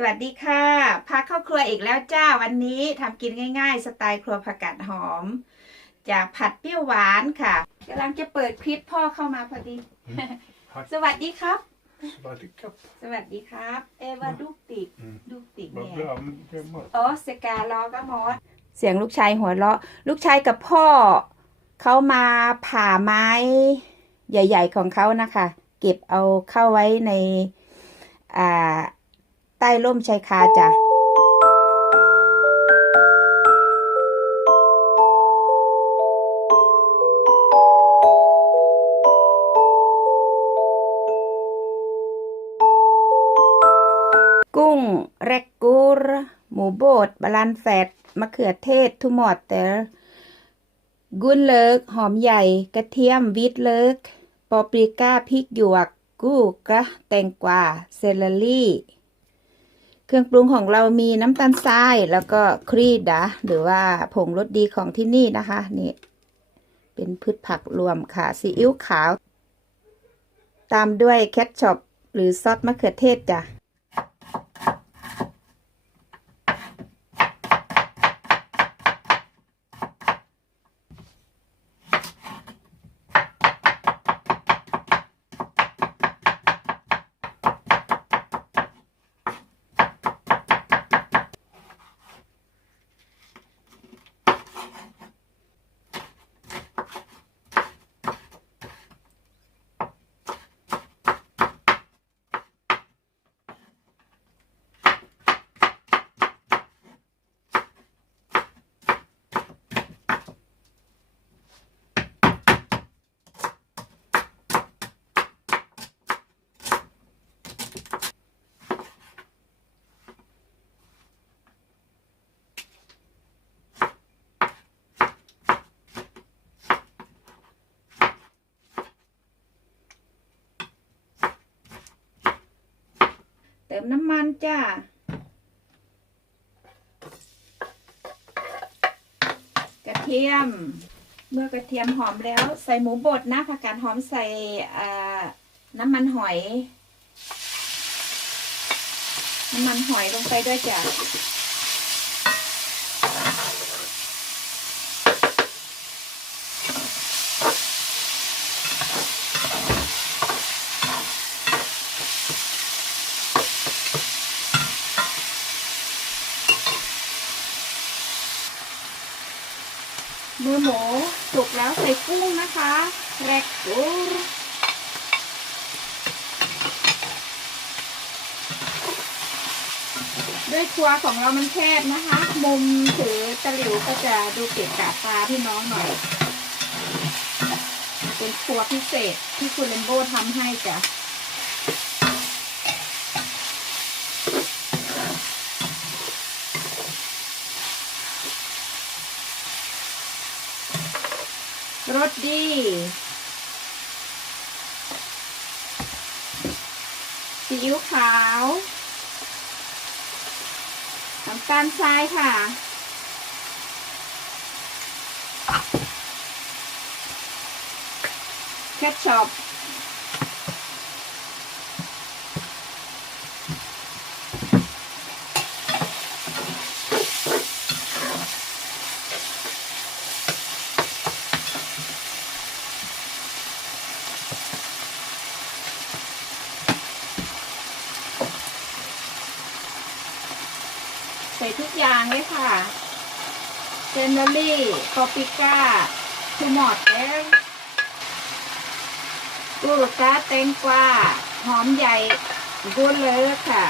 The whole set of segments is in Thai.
สวัสดีค่ะพาเข้าครัวอีกแล้วจ้าวันนี้ทำกินง่าย ๆ สไตล์ครัวผักกาดหอม จากผัดเปรี้ยวหวานค่ะกำลังจะเปิดคลิปพ่อเข้ามาพอดี Hej. สวัสดีครับ Swadikap. สวัสดีครับ เอวาดุกติกอืมดุกติก Vad เนี่ย bra med gammal. อ๋อสกาลอก็มอสเสียงลูกชายหัวเราะ ลูกชายกับพ่อเขามาผ่าไม้ใหญ่ ๆของเขานะคะ เก็บเอาเข้าไว้ในอ่า ใต้ร่มชายคาจ้ะกุ้ง แรกกูร หมูบดบาลานแฟตมะเขือเทศ ทุมอดเตอร์กุนเลิก หอมใหญ่ กระเทียมวิตเลิก ปอปริก้าพริกหยวก กู้กระแตงกวาเซลลี่ เครื่องปรุงของเรามีน้ำตาลทรายแล้วก็ครีดะหรือว่าผงรสดีของที่นี่นะคะนี่เป็นพืชผักรวมค่ะซีอิ๊วขาว ตามด้วยแคทช็อปหรือซอสมะเขือเทศจ้ะ เติมน้ำมันจ้า กระเทียม เมื่อกระเทียมหอมแล้วใส่หมูบดนะผักกาดหอมใส่น้ำมันหอย น้ำมันหอยลงไปด้วยจ้ะ เมื่อหมูสุกแล้วใส่กุ้งนะคะแรกกุ้งด้วยครัวของเรามันแคบนะคะ มุมถือตะหลิวก็จะดูเกะกะตาพี่น้องหน่อย เป็นครัวพิเศษที่คุณเลนโบทำให้จ้ะ รสดี ซีอิ๊วขาวน้ำตาลทรายค่ะ แคชช็อป ใส่ทุกอย่างเลยค่ะ เนเนอรี่ปอปิก้าทูมอดแดงกูรกาแตงกวาหอมใหญ่กุนเลยค่ะ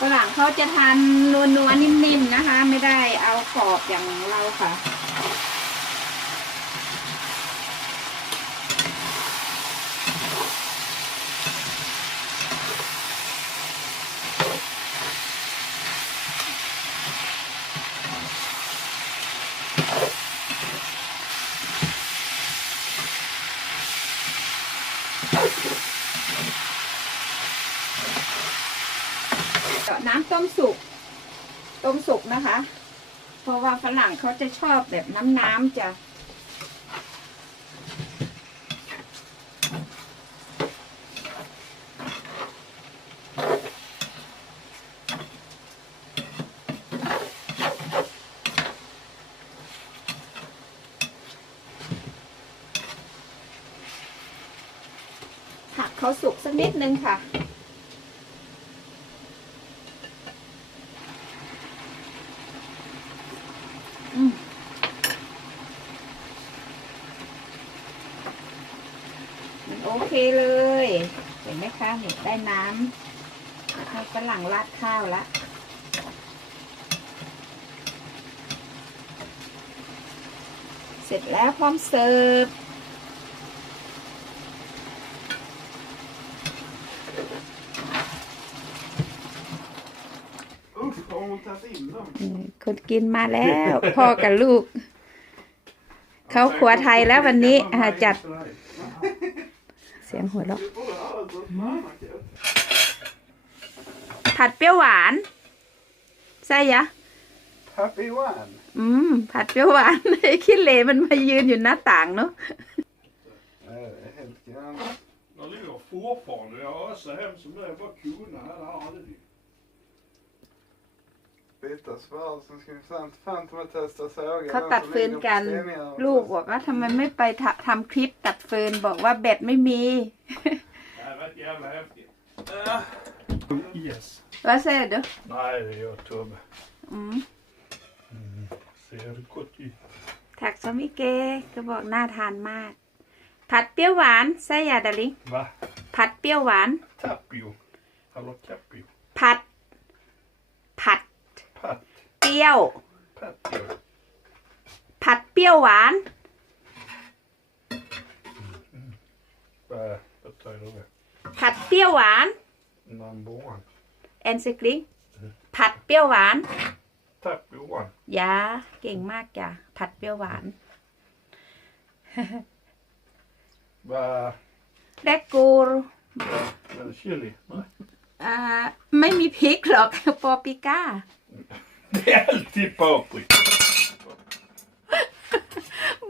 ฝรั่งเขาจะทานนัวๆนิ่มๆนะคะ ไม่ได้เอากรอบอย่างเราค่ะ ต้มสุก ต้มสุกนะคะ เพราะว่าฝรั่งเขาจะชอบแบบน้ำๆจะหักเขาสุกสักนิดนึงค่ะ เคเลย เห็นไหมคะเห็นได้น้ำให้ฝรั่งราดข้าวละเสร็จแล้วพร้อมเสิร์ฟคนกินมาแล้ว พ่อกับลูก เขาครัวไทยแล้ววันนี้จัด เสียงหัวเราะผัดเปรี้ยวหวานใช่ยะ Happy one. อืมผัดเปรี้ยวหวานไอ้ขี้เหร่มันมายืนอยู่หน้าต่างเนาะ Det är helt grann. Det ligger fortfarande. Jag öser hem som det bara kunde. Här har det. Byta svärd så ska vi fan fan ta och testa såga เขา den ตัด som ฟืน ligger på กัน stenhjärnan. ลูกบอกว่าทำไมไม่ไปทำทำคลิปตัดฟืนบอกว่าแบตไม่มี Det här var jävla häftigt. Yes. Vad säger du? Nej, det gör Tobbe. อืม Ser det gott ut? ถักซอมิเกะก็บอกน่าทานมาก ผัดเปรี้ยวหวานใช่ยาดาลิง Va? ผัดเปรี้ยวหวาน Tapio. Hallå Tapio. ผัดผั ด Pat. เปรี้ยว Patio. ผัดเปรี้ยวหวาน Vad betyder det? ผัดเปรี้ยวหวาน Number one. แอนซิกลิงผัดเปรี้ยวหวาน Tapio one. ยาเก่งมากจ้ะผัดเปรี้ยวหวาน Vad? แรกกูร Är det chili? Nej. อ่าไม่มีพริกหรอก ปอปิก้า Det är alltid paprika.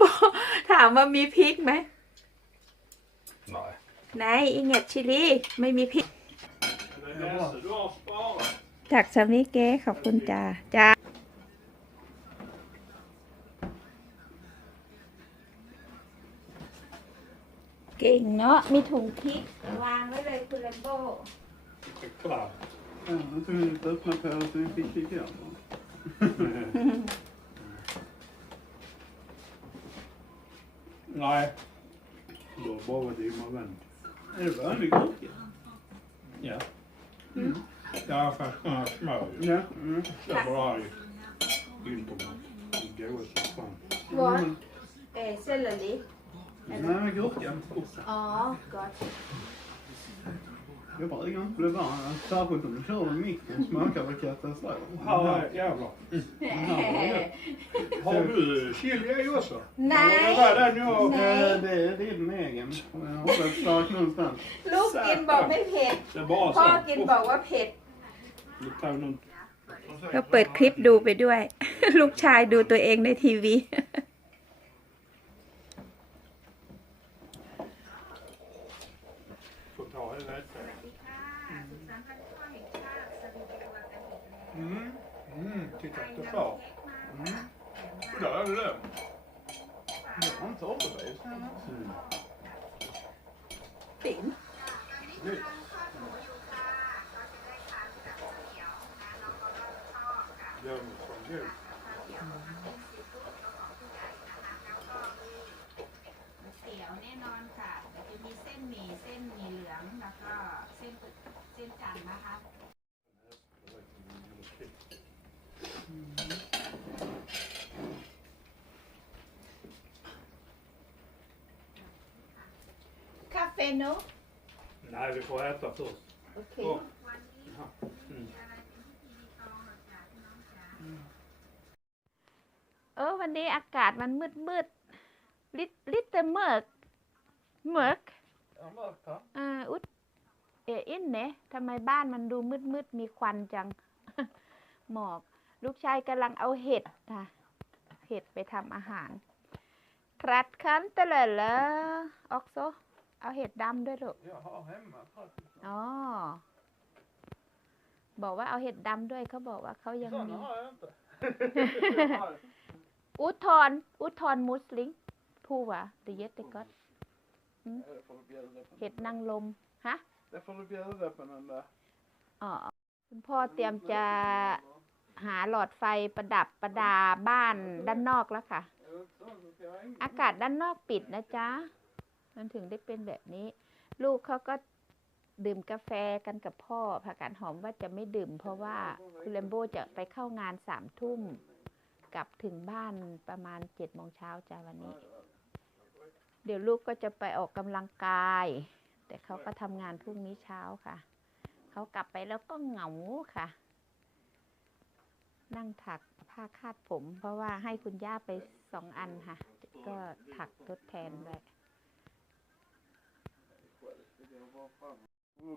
บอกถามว่ามีพริกไหม Nej. ไหนอิงเงตชิลีไม่มีพริก Det är Hasse du har sparat. จากสามิเกะขอบคุณจ้าจ้าเก่งเนาะมีถุงพริกวางไว้เลยคุณแลมโบ Klar. Ja, jag tror inte öppna på så vi fick kika igen. Nej. Du har bara dimma vän. Är det vanlig gurka? Ja. Mm. Ja, fast sådana små ju. Ja. Mm. Jag bara i internet. Det går så fan. วอเอเซลลิ Nej, men gurka. อ๋อ gott Jag bara ligger inte bli varm. Särskilt om du kör den i mikron smakar väl katastrof. Ja, jävlar. Har du chili i också? Nej. Det var den jag... Nej. Eh, Det är din egen. Jag har inte stark någonstans. ลูกกินบอกไม่เผ็ด Det är bara พ่อ så. กินบอกว่าเผ็ด Du tar någon... ก็เปิดคลิปดูไปด้วย ลูกชายดูตัวเองในทีวี สวัสดีค่ะสุขสันพันพ่อแห่งชาติสวัสดีวันกันอีกแล้ว 음, 음, ไอ 진짜 นำ 어땠 어? เค้กมา 음, เดี๋ 그 래, 그 래. ยว 근데 밥 싸워도 맛있 어. ติ๋มนี่เดี๋ยวผมเดี๋ยว 음. ตี๋ยวแน่นอนค่ะจะมีเส้นหมี่เส้นหมี่เหลืองแล้วก็เส้นเส้นจันทร์นะคะคาเฟ่โน Nej, vi får äta först. โอเค Och, ja. mm. เออวันนี้อากาศมันมืดมืดลิตลิตเตเมิร์กเมิร์ก Ja, mörkt här. อ่าอุดเออินเนี่ยทำไมบ้านมันดูมืดมืดมีควันจัง หมอก ลูกชายกำลังเอาเห็ดค่ะเห็ดไปทำอาหารครัดคันเตลเลอออกโซเอาเห็ดดำด้วยลูก Jag har hemma faktiskt. อ๋อ บอกว่าเอาเห็ดดำด้วยเขาบอกว่าเขายังมี Sådana har jag inte. อุทธรอุทธรมุสลิง ผู้วะเดเยตเตกอต Det får du bjuda på. เห็ดนางลม ฮะ Det får du bjuda på den där. อ๋อคุณพ่อเตรียมจะหาหลอดไฟประดับประดาบ้านด้านนอกแล้วค่ะ Är det inte så så ska jag ha in อากาศด้านนอกปิดนะจ๊ะ มันถึงได้เป็นแบบนี้ ลูกเขาก็ดื่มกาแฟกันกับพ่อผักกาดหอมว่าจะไม่ดื่ม เพราะว่าคุณเลมโบจะไปเข้างานสามทุ่ม กลับถึงบ้านประมาณเจ็ดโมงเช้าจ้าวันนี้ เดี๋ยวลูกก็จะไปออกกำลังกาย แต่เขาก็ทำงานพรุ่งนี้เช้าค่ะ เขากลับไปแล้วก็เหงาค่ะ นั่งถักผ้าคาดผม เพราะว่าให้คุณย่าไปสองอันค่ะ ก็ถักทดแทนด้วย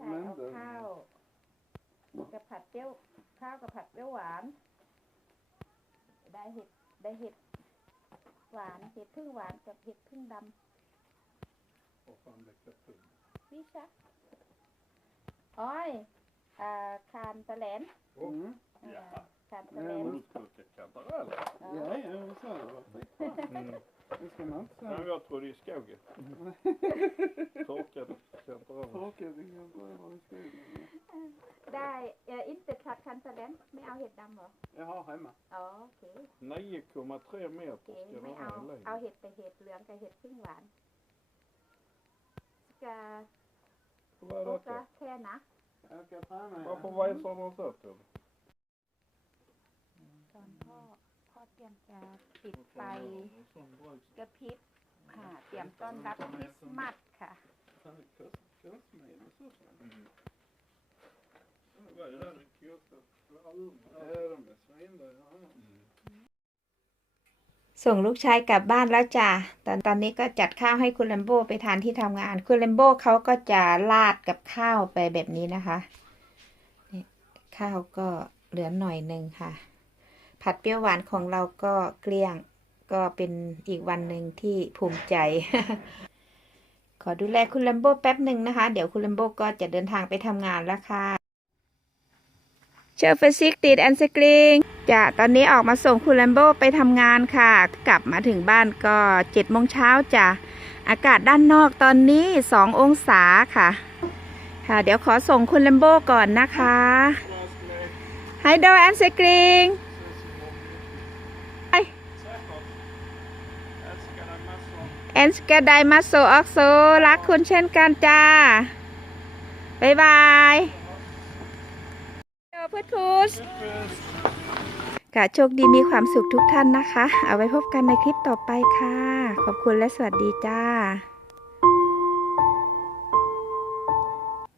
Men เอาข้าวกับผัดเปรี้ยวข้าวกับผัดเปรี้ยวหวาน ได้เห็ดได้เห็ดหวานเห็ดพึ่งหวานกับเห็ดพึ่งดำ นี่จ้ะอ้อยอ่าคานตะแหลน mm. อ่าคานตะแหลน Blodtrycket kantareller. ja, ja, så är det. Mm. Det ska man inte Men säga. jag tror det är i skogen. Torkade kantareller. Tråkigt, det kan inte vara i skogen. ได้เอ่ออินเตอร์คัดคันตะแหลนไม่เอาเห็ดดำเหรอ Jag har hemma. อ๋อโอเค 9,3 meter โอเค ska ไม่ den เอา ha i เอา längd. เห็ดแต่เห็ดเหลืองกับเห็ดพึ่งหวาน detta? แค่นะ Jag ska träna. Varför vajsar de så till? ตอนพ่อพ่อเตรียมจะปิดไฟกระพริบค่ะ เตรียมต้อนรับคริสต์มาสค่ะ Fan, det kost- kostmedel så. Vad är det här? Kyoto? Ja, de är svindyra. ส่งลูกชายกลับบ้านแล้วจ้ะตอนตอนนี้ก็จัดข้าวให้คุณแลมโบไปทานที่ทำงาน คุณแลมโบเขาก็จะราดกับข้าวไปแบบนี้นะคะนี่ข้าวก็เหลือหน่อยหนึ่งค่ะ ผัดเปรี้ยวหวานของเราก็เกลี้ยง ก็เป็นอีกวันหนึ่งที่ภูมิใจ ขอดูแลคุณแลมโบแป๊บหนึ่งนะคะ เดี๋ยวคุณแลมโบก็จะเดินทางไปทำงานแล้วค่ะเชอร์เฟซิกติดแอนสกริง จะตอนนี้ออกมาส่งคุณแลมโบไปทำงานค่ะ กลับมาถึงบ้านก็เจ็ดโมงเช้าจ้ะ อากาศด้านนอกตอนนี้สององศาค่ะ ค่ะ เดี๋ยวขอส่งคุณแลมโบก่อนนะคะไฮโดแอนสกริง Hej. Säkert. Älskar dig massor. แอนสกไดมาโซออกโซ รักคุณเช่นกันจ้า บ๊ายบายเจ อเพื่อนคุส Puss. ค่ะโชคดีมีความสุขทุกท่านนะคะ เอาไว้พบกันในคลิปต่อไปค่ะ ขอบคุณและสวัสดีจ้า